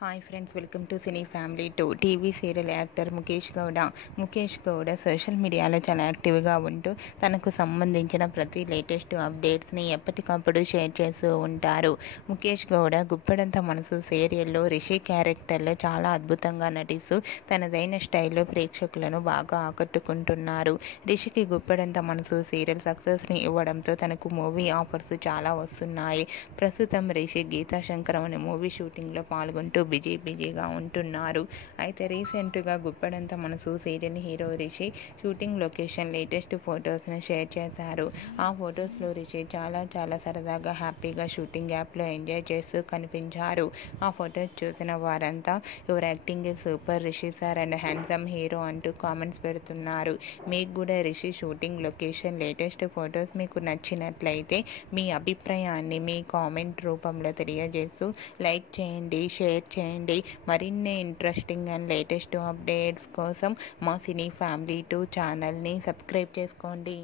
Hi friends, welcome to cine family 2. TV serial actor Mukesh Gowda social మీడియాలో చాలా యాక్టివ్గా ఉంటూ తనకు సంబంధించిన ప్రతి లేటెస్ట్ అప్డేట్స్ని ఎప్పటికప్పుడు షేర్ చేస్తూ ఉంటారు. ముఖేష్ గౌడ గుప్పెడంత మనసు సీరియల్లో రిషి క్యారెక్టర్లో చాలా అద్భుతంగా నటిస్తూ తనదైన స్టైల్లో ప్రేక్షకులను బాగా ఆకట్టుకుంటున్నారు. రిషికి గుప్పెడంత మనసు సీరియల్ సక్సెస్ని ఇవ్వడంతో తనకు మూవీ ఆఫర్స్ చాలా వస్తున్నాయి. ప్రస్తుతం రిషి గీతా శంకరం అనే మూవీ షూటింగ్లో పాల్గొంటూ బిజీగా ఉంటున్నారు. అయితే రీసెంట్గా Guppedantha Manasu serial hero Rishi shooting location latest ఫొటోస్ను షేర్ చేశారు. ఆ ఫొటోస్లో రిషి చాలా సరదాగా హ్యాపీగా షూటింగ్ యాప్లో ఎంజాయ్ చేస్తూ కనిపించారు. ఆ ఫొటోస్ చూసిన వారంతా your acting is super Rishi sir and handsome hero అంటూ కామెంట్స్ పెడుతున్నారు. మీకు కూడా Rishi shooting location latest photos మీకు నచ్చినట్లయితే మీ అభిప్రాయాన్ని మీ కామెంట్ రూపంలో తెలియజేస్తూ లైక్ చేయండి, షేర్ చేయండి. మరిన్ని ఇంట్రెస్టింగ్ అండ్ లేటెస్ట్ అప్డేట్స్ కోసం మా సినీ ఫ్యామిలీ 2 ఛానల్ని సబ్స్క్రైబ్ చేసుకోండి.